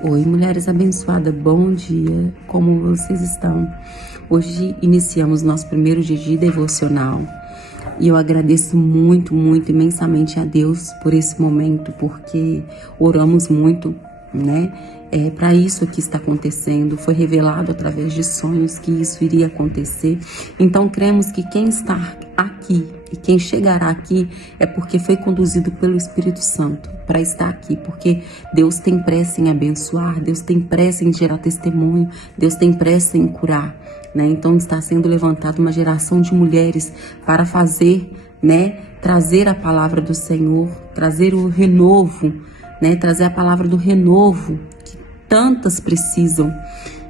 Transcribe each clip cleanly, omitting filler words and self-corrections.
Oi, mulheres abençoadas, bom dia, como vocês estão? Hoje iniciamos nosso primeiro dia de devocional e eu agradeço muito, imensamente a Deus por esse momento, porque oramos muito, né? Para isso que está acontecendo, foi revelado através de sonhos que isso iria acontecer. Então cremos que quem está aqui e quem chegará aqui é porque foi conduzido pelo Espírito Santo para estar aqui, porque Deus tem pressa em abençoar, Deus tem pressa em gerar testemunho, Deus tem pressa em curar, né? Então está sendo levantada uma geração de mulheres para fazer, né, trazer a palavra do Senhor, trazer o renovo, né, trazer a palavra do renovo que tantas precisam.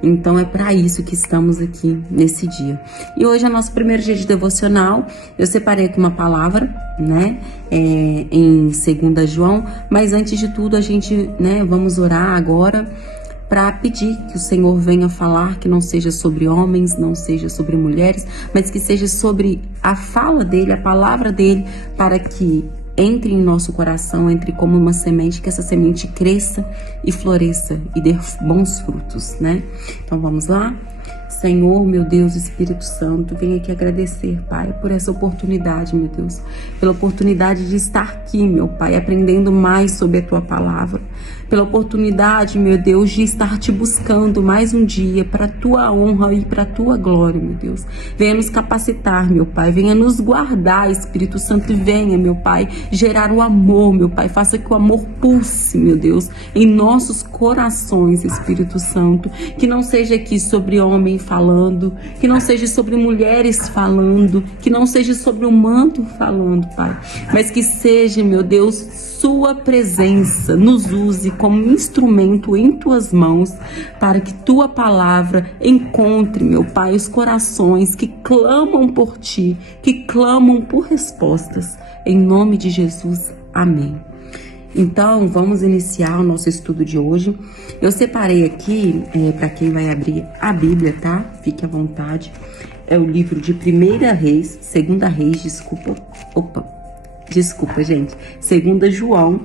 Então é para isso que estamos aqui nesse dia. E hoje é nosso primeiro dia de devocional. Eu separei aqui uma palavra, né, em 2 João. Mas antes de tudo a gente, né, vamos orar agora para pedir que o Senhor venha falar, que não seja sobre homens, não seja sobre mulheres, mas que seja sobre a fala dele, a palavra dele, para que entre em nosso coração, entre como uma semente, que essa semente cresça e floresça e dê bons frutos, né? Então vamos lá? Senhor, meu Deus, Espírito Santo, venho aqui agradecer, Pai, por essa oportunidade, meu Deus, pela oportunidade de estar aqui, meu Pai, aprendendo mais sobre a Tua palavra, pela oportunidade, meu Deus, de estar Te buscando mais um dia para a Tua honra e para a Tua glória, meu Deus. Venha nos capacitar, meu Pai, venha nos guardar, Espírito Santo, e venha, meu Pai, gerar o amor, meu Pai, faça que o amor pulse, meu Deus, em nossos corações, Espírito Santo, que não seja aqui sobre homem falando, que não seja sobre mulheres falando, que não seja sobre o manto falando, Pai, mas que seja, meu Deus, Sua presença nos use como instrumento em Tuas mãos, para que Tua palavra encontre, meu Pai, os corações que clamam por Ti, que clamam por respostas, em nome de Jesus, amém. Então, vamos iniciar o nosso estudo de hoje. Eu separei aqui, para quem vai abrir a Bíblia, tá? Fique à vontade. É o livro de 1 Reis, 2 Reis, desculpa, gente. 2 João,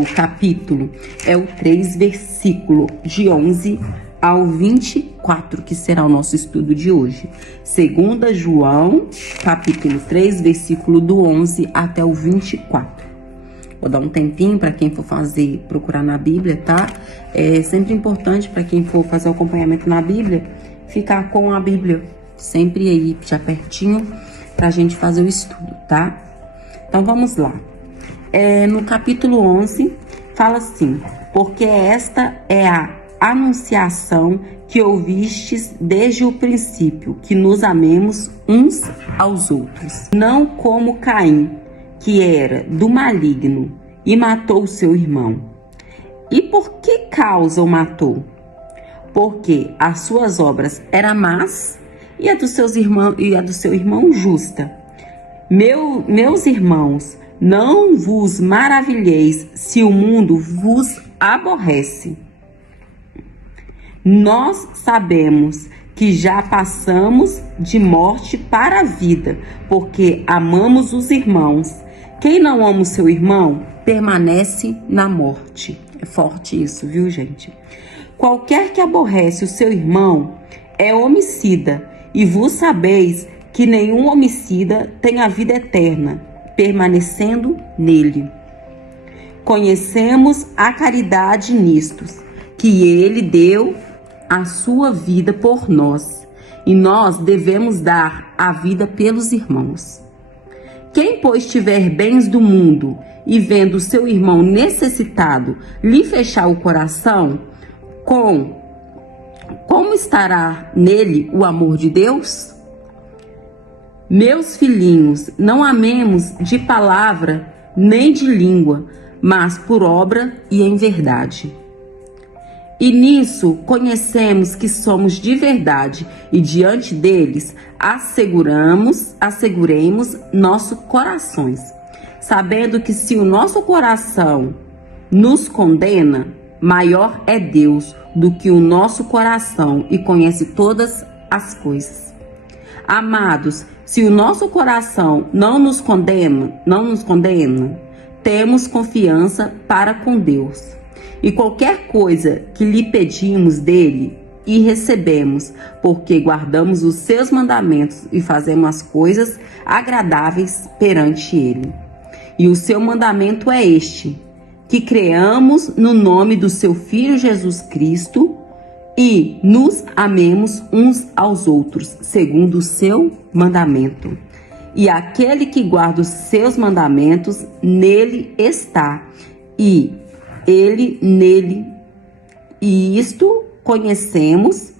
o capítulo, é o 3, versículo de 11 ao 24, que será o nosso estudo de hoje. 2 João, capítulo 3, versículo do 11 até o 24. Vou dar um tempinho para quem for procurar na Bíblia, tá? É sempre importante para quem for fazer o acompanhamento na Bíblia, ficar com a Bíblia sempre aí, já pertinho, pra gente fazer o estudo, tá? Então vamos lá. No capítulo 11, fala assim: porque esta é a anunciação que ouvistes desde o princípio, que nos amemos uns aos outros. Não como Caim, que era do maligno e matou seu irmão. E por que causa o matou? Porque as suas obras eram más e a do seu irmão justa. Meus irmãos, não vos maravilheis se o mundo vos aborrece. Nós sabemos que já passamos de morte para a vida, porque amamos os irmãos. Quem não ama o seu irmão, permanece na morte. É forte isso, viu, gente? Qualquer que aborrece o seu irmão é homicida, e vos sabeis que nenhum homicida tem a vida eterna, permanecendo nele. Conhecemos a caridade nistos, que ele deu a sua vida por nós, e nós devemos dar a vida pelos irmãos. Quem, pois, tiver bens do mundo e vendo seu irmão necessitado lhe fechar o coração, como estará nele o amor de Deus? Meus filhinhos, não amemos de palavra nem de língua, mas por obra e em verdade. E nisso conhecemos que somos de verdade, e diante deles asseguremos nossos corações, sabendo que se o nosso coração nos condena, maior é Deus do que o nosso coração e conhece todas as coisas. Amados, se o nosso coração não nos condena, temos confiança para com Deus. E qualquer coisa que lhe pedimos dele, e recebemos, porque guardamos os seus mandamentos e fazemos as coisas agradáveis perante ele. E o seu mandamento é este: que creamos no nome do seu Filho Jesus Cristo e nos amemos uns aos outros, segundo o seu mandamento. E aquele que guarda os seus mandamentos, nele está, e ele nele. E nisto conhecemos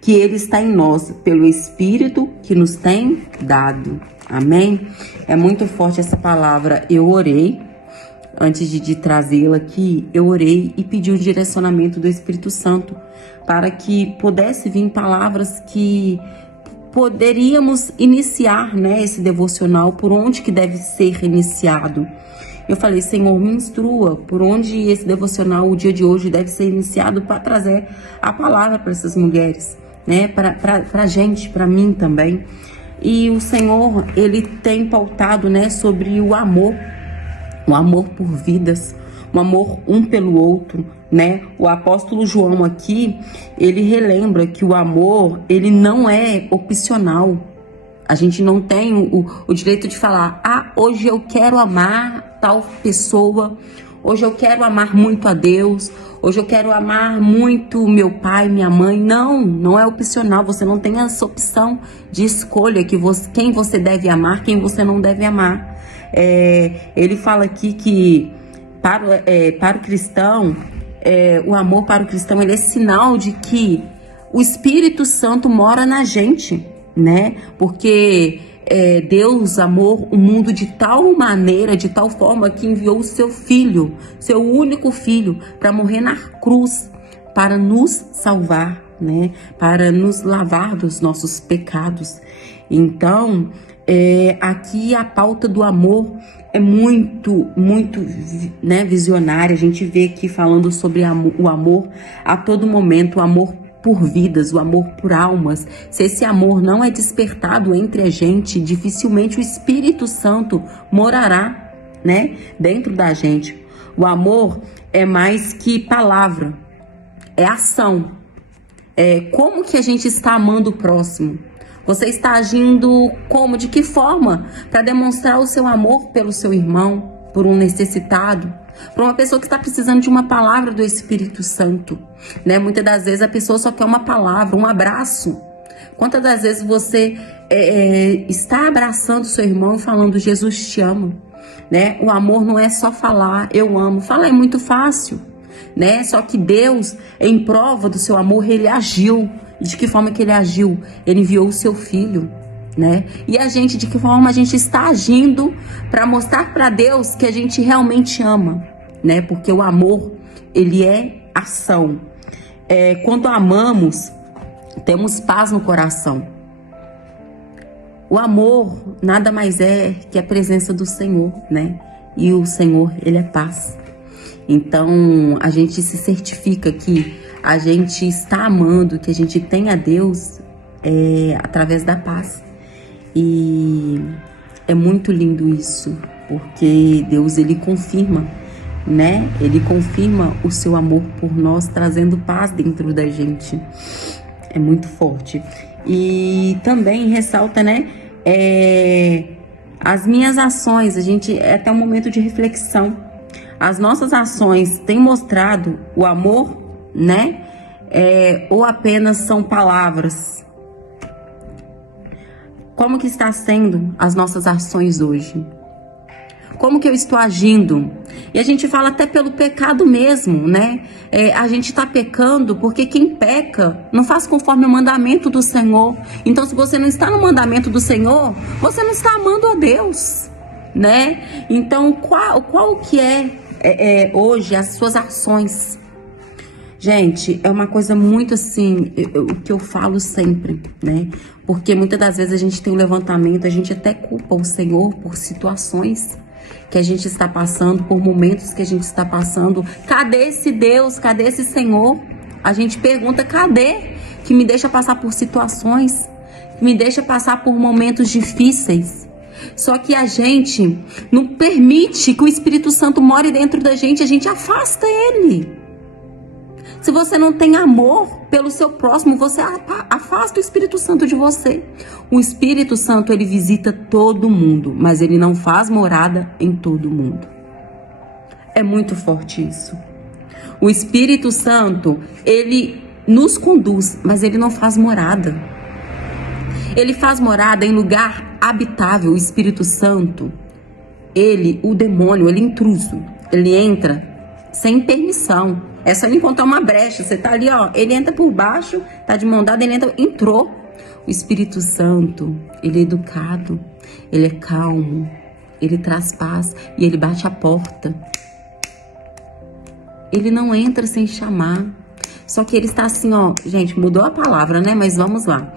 que ele está em nós, pelo Espírito que nos tem dado. Amém? É muito forte essa palavra. Eu orei, antes de trazê-la aqui, eu orei e pedi o direcionamento do Espírito Santo para que pudesse vir palavras que poderíamos iniciar, né, esse devocional, por onde que deve ser iniciado. Eu falei, Senhor, me instrua por onde esse devocional, o dia de hoje, deve ser iniciado para trazer a palavra para essas mulheres, né, para a gente, para mim também. E o Senhor, ele tem pautado, né, sobre o amor por vidas, o amor um pelo outro, né? O apóstolo João aqui, ele relembra que o amor, ele não é opcional. A gente não tem o direito de falar, hoje eu quero amar tal pessoa, hoje eu quero amar muito a Deus, hoje eu quero amar muito meu pai, minha mãe. Não é opcional, você não tem essa opção de escolha quem você deve amar, quem você não deve amar. Ele fala aqui que para o cristão, o amor para o cristão, ele é sinal de que o Espírito Santo mora na gente, né? Porque Deus amou o mundo de tal maneira, de tal forma, que enviou o seu filho, seu único filho, para morrer na cruz, para nos salvar, né? Para nos lavar dos nossos pecados. Então, aqui a pauta do amor é muito, né, visionária. A gente vê aqui falando sobre o amor a todo momento, o amor por vidas, o amor por almas. Se esse amor não é despertado entre a gente, dificilmente o Espírito Santo morará, né, dentro da gente. O amor é mais que palavra, é ação. Como que a gente está amando o próximo? Você está agindo como? De que forma? Para demonstrar o seu amor pelo seu irmão, por um necessitado, por uma pessoa que está precisando de uma palavra do Espírito Santo, né? Muitas das vezes a pessoa só quer uma palavra, um abraço. Quantas das vezes você está abraçando seu irmão e falando, Jesus te ama, né? O amor não é só falar, eu amo. Falar é muito fácil, né? Só que Deus, em prova do seu amor, ele agiu. E de que forma que ele agiu? Ele enviou o seu filho, né? E a gente, de que forma a gente está agindo para mostrar para Deus que a gente realmente ama, né? Porque o amor, ele é ação. Quando amamos, temos paz no coração. O amor nada mais é que a presença do Senhor, né? E o Senhor, ele é paz. Então, a gente se certifica que a gente está amando, que a gente tem a Deus através da paz. E é muito lindo isso, porque Deus, ele confirma, né? Ele confirma o seu amor por nós, trazendo paz dentro da gente. É muito forte. E também ressalta, né? As minhas ações, a gente até um momento de reflexão. As nossas ações têm mostrado o amor, né? Ou apenas são palavras? Como que está sendo as nossas ações hoje? Como que eu estou agindo? E a gente fala até pelo pecado mesmo, né? A gente está pecando porque quem peca não faz conforme o mandamento do Senhor. Então, se você não está no mandamento do Senhor, você não está amando a Deus, né? Então, qual que hoje as suas ações? Gente, é uma coisa muito assim, o que eu falo sempre, né? Porque muitas das vezes a gente tem um levantamento, a gente até culpa o Senhor por situações que a gente está passando, por momentos que a gente está passando. Cadê esse Deus? Cadê esse Senhor? A gente pergunta, cadê? Que me deixa passar por situações, que me deixa passar por momentos difíceis. Só que a gente não permite que o Espírito Santo more dentro da gente, a gente afasta ele. Se você não tem amor pelo seu próximo, você afasta o Espírito Santo de você. O Espírito Santo, ele visita todo mundo, mas ele não faz morada em todo mundo. É muito forte isso. O Espírito Santo, ele nos conduz, mas ele não faz morada. Ele faz morada em lugar habitável. O Espírito Santo, o demônio, ele é intruso. Ele entra sem permissão. É só ele encontrar uma brecha. Você tá ali, ó. Ele entra por baixo, tá de mão dada, ele entrou. O Espírito Santo, ele é educado, ele é calmo, ele traz paz e ele bate a porta. Ele não entra sem chamar. Só que ele está assim, ó. Gente, mudou a palavra, né? Mas vamos lá.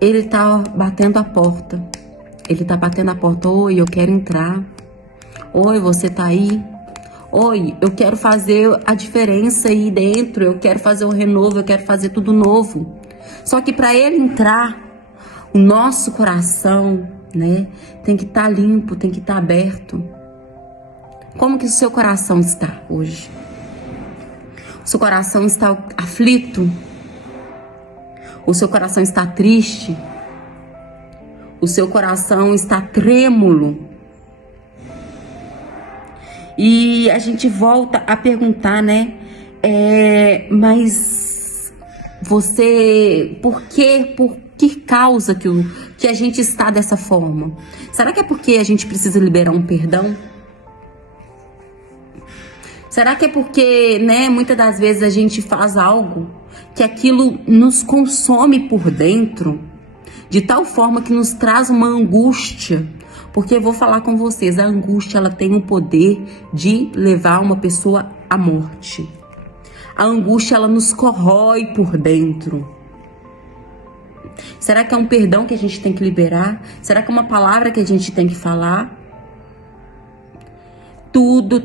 Ele tá batendo a porta. Ele tá batendo a porta. Oi, eu quero entrar. Oi, você tá aí? Oi, eu quero fazer a diferença aí dentro. Eu quero fazer o renovo, eu quero fazer tudo novo. Só que para ele entrar, o nosso coração, né? Tem que estar limpo, tem que estar aberto. Como que o seu coração está hoje? O seu coração está aflito? O seu coração está triste? O seu coração está trêmulo? E a gente volta a perguntar, né? Mas você, por que causa que a gente está dessa forma? Será que é porque a gente precisa liberar um perdão? Será que é porque, né, muitas das vezes a gente faz algo que aquilo nos consome por dentro, de tal forma que nos traz uma angústia? Porque eu vou falar com vocês, a angústia, ela tem o poder de levar uma pessoa à morte. A angústia, ela nos corrói por dentro. Será que é um perdão que a gente tem que liberar? Será que é uma palavra que a gente tem que falar?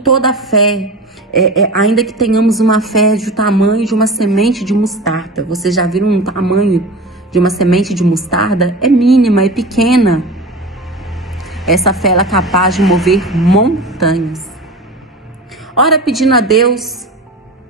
Toda a fé, ainda que tenhamos uma fé do tamanho de uma semente de mostarda. Vocês já viram um tamanho de uma semente de mostarda? É mínima, é pequena. Essa fé, ela é capaz de mover montanhas. Ora pedindo a Deus,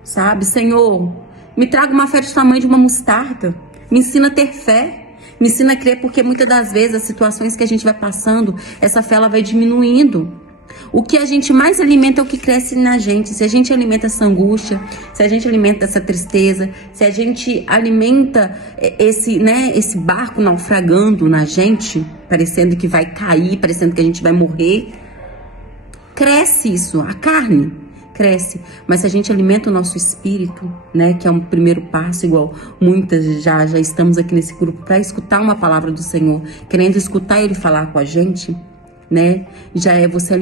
sabe? Senhor, me traga uma fé do tamanho de uma mostarda. Me ensina a ter fé. Me ensina a crer, porque muitas das vezes as situações que a gente vai passando, essa fé, ela vai diminuindo. O que a gente mais alimenta é o que cresce na gente. Se a gente alimenta essa angústia, se a gente alimenta essa tristeza, se a gente alimenta esse barco naufragando na gente, parecendo que vai cair, parecendo que a gente vai morrer, cresce isso, a carne cresce. Mas se a gente alimenta o nosso espírito, né, que é um primeiro passo, igual muitas já estamos aqui nesse grupo para escutar uma palavra do Senhor, querendo escutar Ele falar com a gente, né? Já é você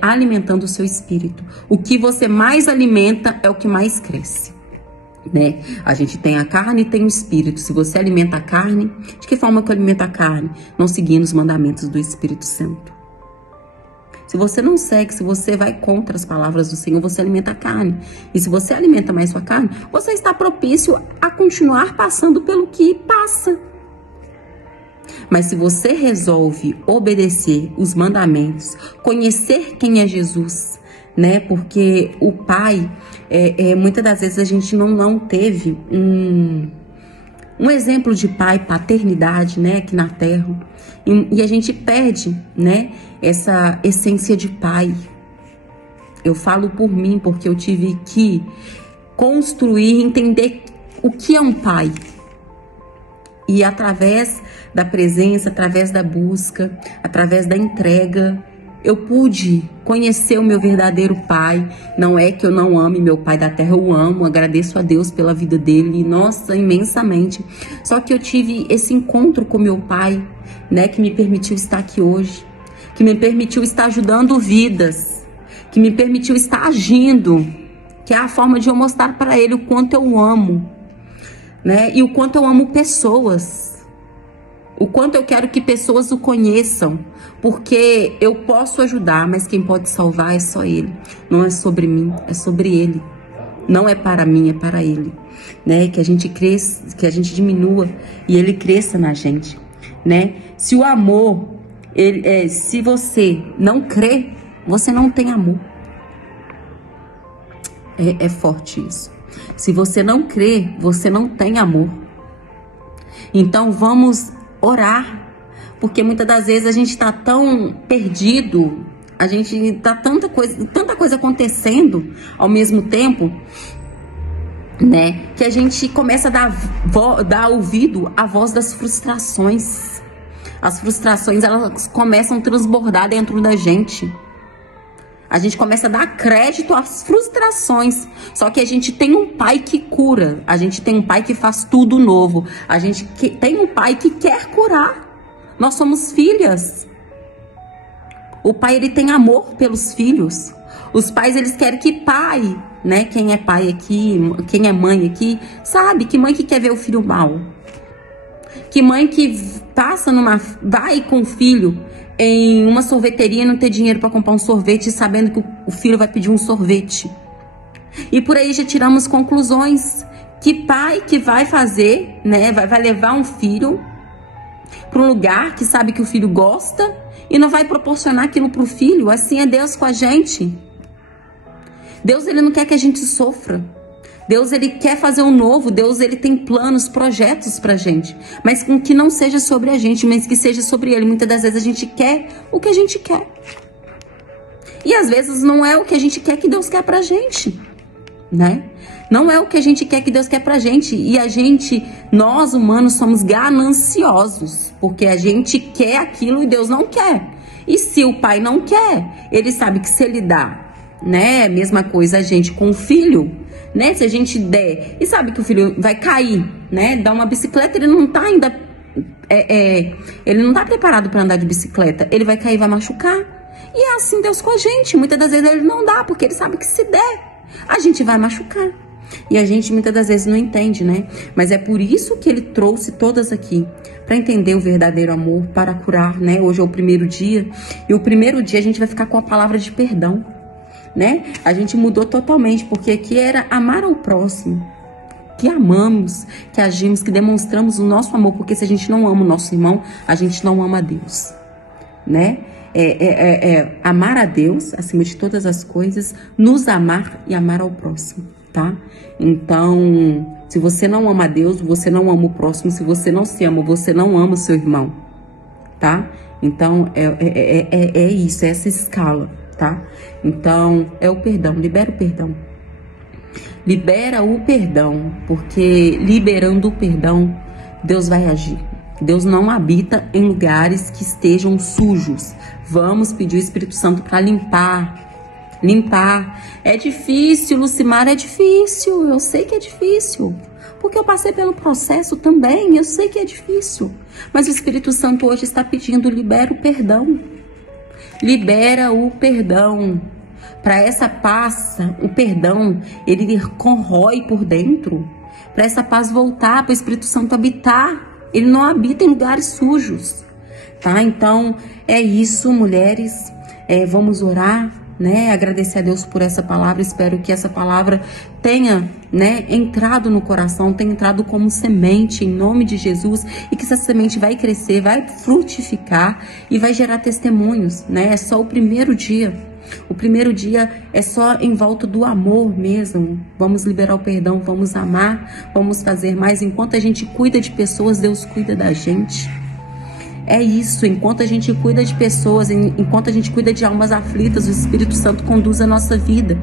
alimentando o seu espírito. O que você mais alimenta é o que mais cresce, né? A gente tem a carne e tem o espírito. Se você alimenta a carne, de que forma que eu alimento a carne? Não seguindo os mandamentos do Espírito Santo. Se você não segue, se você vai contra as palavras do Senhor, você alimenta a carne. E se você alimenta mais sua carne, você está propício a continuar passando pelo que passa. Mas se você resolve obedecer os mandamentos, conhecer quem é Jesus, né? Porque o Pai, muitas das vezes a gente não teve um exemplo de pai, paternidade, né? Aqui na Terra. E a gente perde, né? Essa essência de pai. Eu falo por mim, porque eu tive que construir, entender o que é um pai. E através da presença, através da busca, através da entrega, eu pude conhecer o meu verdadeiro pai. Não é que eu não ame meu pai da terra, eu amo, agradeço a Deus pela vida dele, nossa, imensamente. Só que eu tive esse encontro com meu pai, né, que me permitiu estar aqui hoje, que me permitiu estar ajudando vidas, que me permitiu estar agindo, que é a forma de eu mostrar para ele o quanto eu amo, né? E o quanto eu amo pessoas, o quanto eu quero que pessoas o conheçam, porque eu posso ajudar, mas quem pode salvar é só ele. Não é sobre mim, é sobre ele. Não é para mim, é para ele, né? Que a gente cresça, que a gente diminua e ele cresça na gente, né? Se o amor Se você não crê, você não tem amor. É forte isso. Se você não crê, você não tem amor. Então vamos orar, porque muitas das vezes a gente está tão perdido, a gente tá tanta coisa acontecendo ao mesmo tempo, né? Que a gente começa a dar ouvido à voz das frustrações. As frustrações, elas começam a transbordar dentro da gente. A gente começa a dar crédito às frustrações. Só que a gente tem um pai que cura. A gente tem um pai que faz tudo novo. A gente tem um pai que quer curar. Nós somos filhas. O pai, ele tem amor pelos filhos. Os pais, eles querem que pai, né? Quem é pai aqui, quem é mãe aqui, sabe que mãe que quer ver o filho mal. Que mãe que vai com o filho em uma sorveteria e não ter dinheiro para comprar um sorvete, sabendo que o filho vai pedir um sorvete. E por aí já tiramos conclusões. Que pai que vai fazer, né? Vai levar um filho para um lugar que sabe que o filho gosta e não vai proporcionar aquilo para o filho. Assim é Deus com a gente. Deus, ele não quer que a gente sofra. Deus, ele quer fazer um novo. Deus, ele tem planos, projetos pra gente. Mas com que não seja sobre a gente, mas que seja sobre ele. Muitas das vezes a gente quer o que a gente quer. E às vezes não é o que a gente quer que Deus quer pra gente, né? Não é o que a gente quer que Deus quer pra gente. E nós humanos somos gananciosos. Porque a gente quer aquilo e Deus não quer. E se o pai não quer, ele sabe que se ele dá, né? Mesma coisa a gente com o filho, né? Se a gente der e sabe que o filho vai cair, né? Dar uma bicicleta, ele não tá ainda ele não tá preparado para andar de bicicleta. Ele vai cair, vai machucar. E é assim Deus com a gente. Muitas das vezes ele não dá, porque ele sabe que se der, a gente vai machucar. E a gente muitas das vezes não entende, né? Mas é por isso que ele trouxe todas aqui, para entender o verdadeiro amor, para curar, né? Hoje é o primeiro dia. E o primeiro dia a gente vai ficar com a palavra de perdão, né? A gente mudou totalmente, porque aqui era amar ao próximo, que amamos, que agimos, que demonstramos o nosso amor, porque se a gente não ama o nosso irmão, a gente não ama a Deus, né? Amar a Deus acima de todas as coisas, nos amar e amar ao próximo, tá? Então, se você não ama a Deus, você não ama o próximo. Se você não se ama, você não ama o seu irmão, tá? Então, é isso, é essa escala, tá? Então, é o perdão, libera o perdão. Libera o perdão, porque liberando o perdão, Deus vai agir. Deus não habita em lugares que estejam sujos. Vamos pedir o Espírito Santo para limpar. É difícil, Lucimar, é difícil. Eu sei que é difícil, porque eu passei pelo processo também. Eu sei que é difícil, mas o Espírito Santo hoje está pedindo: libera o perdão. Libera o perdão. Para essa paz, o perdão, ele corrói por dentro. Para essa paz voltar, para o Espírito Santo habitar. Ele não habita em lugares sujos, tá? Então, é isso, mulheres. Vamos orar, né? Agradecer a Deus por essa palavra. Espero que essa palavra tenha, né, entrado no coração, tenha entrado como semente, em nome de Jesus. E que essa semente vai crescer, vai frutificar e vai gerar testemunhos, né? É só o primeiro dia. O primeiro dia é só em volta do amor mesmo. Vamos liberar o perdão, vamos amar, vamos fazer mais. Enquanto a gente cuida de pessoas, Deus cuida da gente. É isso, enquanto a gente cuida de pessoas, enquanto a gente cuida de almas aflitas, o Espírito Santo conduz a nossa vida.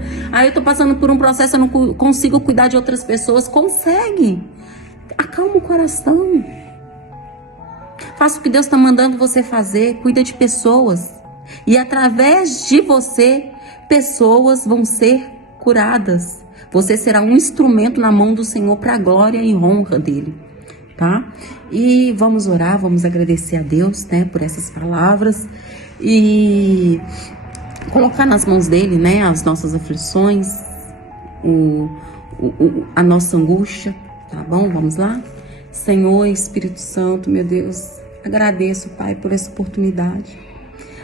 Eu tô passando por um processo, eu não consigo cuidar de outras pessoas. Consegue. Acalma o coração. Faça o que Deus está mandando você fazer, cuida de pessoas. E através de você, pessoas vão ser curadas. Você será um instrumento na mão do Senhor para a glória e honra dele, tá? E vamos orar, vamos agradecer a Deus, né, por essas palavras e colocar nas mãos dele, né, as nossas aflições, a nossa angústia, tá bom? Vamos lá? Senhor, Espírito Santo, meu Deus, agradeço, Pai, por essa oportunidade.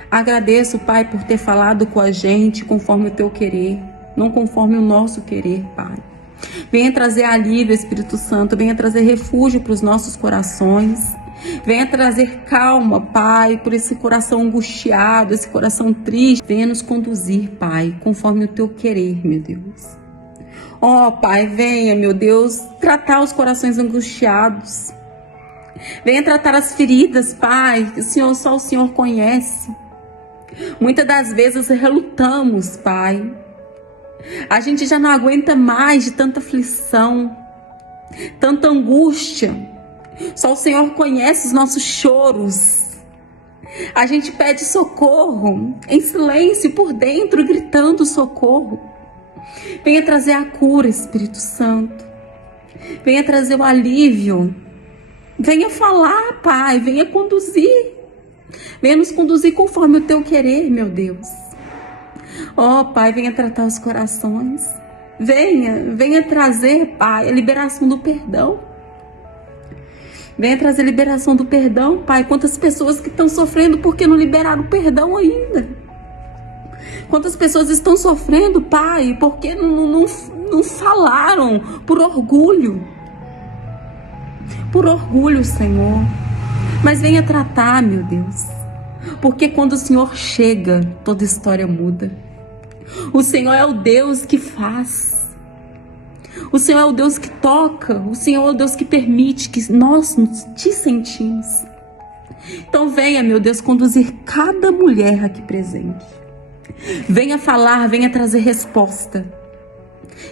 Agradeço, Pai, por ter falado com a gente conforme o teu querer, não conforme o nosso querer, Pai. Venha trazer alívio, Espírito Santo, venha trazer refúgio para os nossos corações. Venha trazer calma, Pai, por esse coração angustiado, esse coração triste. Venha nos conduzir, Pai, conforme o teu querer, meu Deus. Ó, Pai, venha, meu Deus, tratar os corações angustiados. Venha tratar as feridas, Pai, que só o Senhor conhece. Muitas das vezes relutamos, Pai. A gente já não aguenta mais de tanta aflição, tanta angústia. Só o Senhor conhece os nossos choros. A gente pede socorro em silêncio por dentro, gritando socorro. Venha trazer a cura, Espírito Santo. Venha trazer o alívio. Venha falar, Pai. Venha conduzir. Venha nos conduzir conforme o teu querer, meu Deus. Ó, Pai, venha tratar os corações. Venha trazer, Pai, a liberação do perdão. Venha trazer liberação do perdão, Pai. Quantas pessoas que estão sofrendo porque não liberaram o perdão ainda. Quantas pessoas estão sofrendo, Pai, porque não falaram por orgulho. Por orgulho, Senhor. Mas venha tratar, meu Deus. Porque quando o Senhor chega, toda história muda. O Senhor é o Deus que faz. O Senhor é o Deus que toca. O Senhor é o Deus que permite que nós te sentimos. Então venha, meu Deus, conduzir cada mulher aqui presente. Venha falar, venha trazer resposta.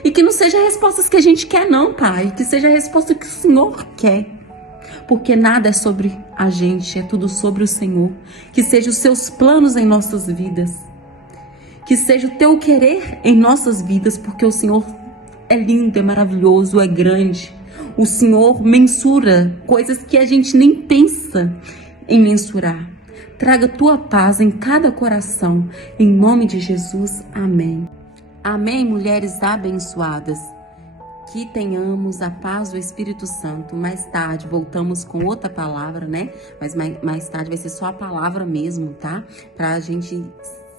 E que não seja respostas que a gente quer não, Pai. Que seja a resposta que o Senhor quer. Porque nada é sobre a gente, é tudo sobre o Senhor. Que seja os seus planos em nossas vidas. Que seja o teu querer em nossas vidas, porque o Senhor é lindo, é maravilhoso, é grande. O Senhor mensura coisas que a gente nem pensa em mensurar. Traga tua paz em cada coração. Em nome de Jesus, amém. Amém, mulheres abençoadas. Que tenhamos a paz do Espírito Santo. Mais tarde voltamos com outra palavra, né? Mas mais tarde vai ser só a palavra mesmo, tá? Pra gente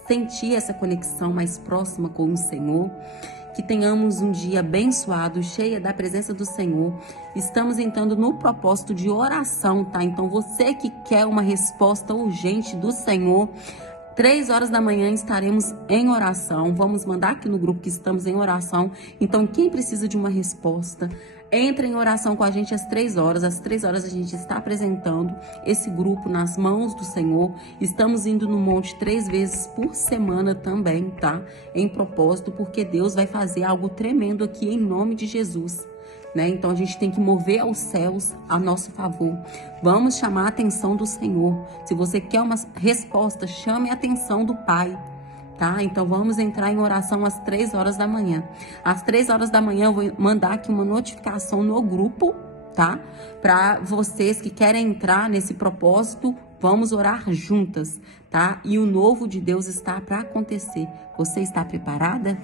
sentir essa conexão mais próxima com o Senhor. Que tenhamos um dia abençoado, cheia da presença do Senhor. Estamos entrando no propósito de oração, tá? Então você que quer uma resposta urgente do Senhor, 3 horas da manhã estaremos em oração. Vamos mandar aqui no grupo que estamos em oração. Então quem precisa de uma resposta, entre em oração com a gente às 3 horas. Às 3 horas a gente está apresentando esse grupo nas mãos do Senhor. Estamos indo no monte 3 vezes por semana também, tá? Em propósito, porque Deus vai fazer algo tremendo aqui em nome de Jesus. Né? Então a gente tem que mover aos céus a nosso favor. Vamos chamar a atenção do Senhor. Se você quer uma resposta, chame a atenção do Pai. Tá? Então vamos entrar em oração às 3 horas da manhã. Às 3 horas da manhã eu vou mandar aqui uma notificação no grupo, tá? Para vocês que querem entrar nesse propósito, vamos orar juntas, tá? E o novo de Deus está para acontecer. Você está preparada?